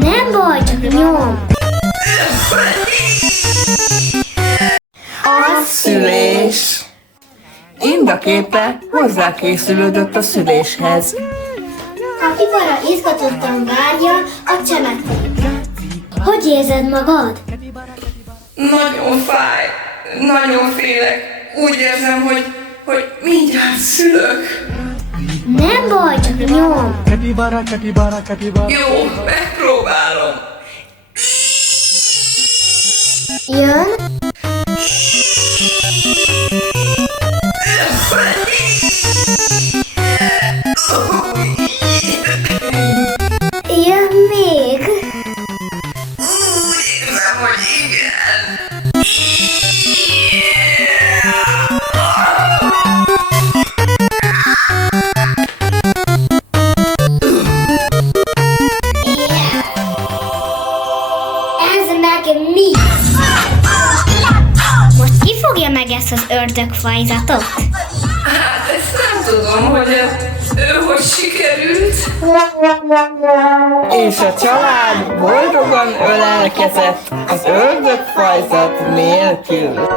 Nem baj, csak nyom. A szülés. Inda képe hozzákészülődött a szüléshez. Kapibara izgatottan várja a csemetét. Hogy érzed magad? Nagyon fáj, nagyon félek. Úgy érzem, hogy mindjárt szülök. Nem baj, csak nyom. Jó, megpróbálom. Jön. Jön még. Úgy érzem, hogy igen. Ez meg mi? Most ki fogja meg ezt az ördögfajzatot? Hát ezt nem tudom, hogy ő hogy sikerült. És a család boldogan ölelkezett az ördögfajzat nélkül.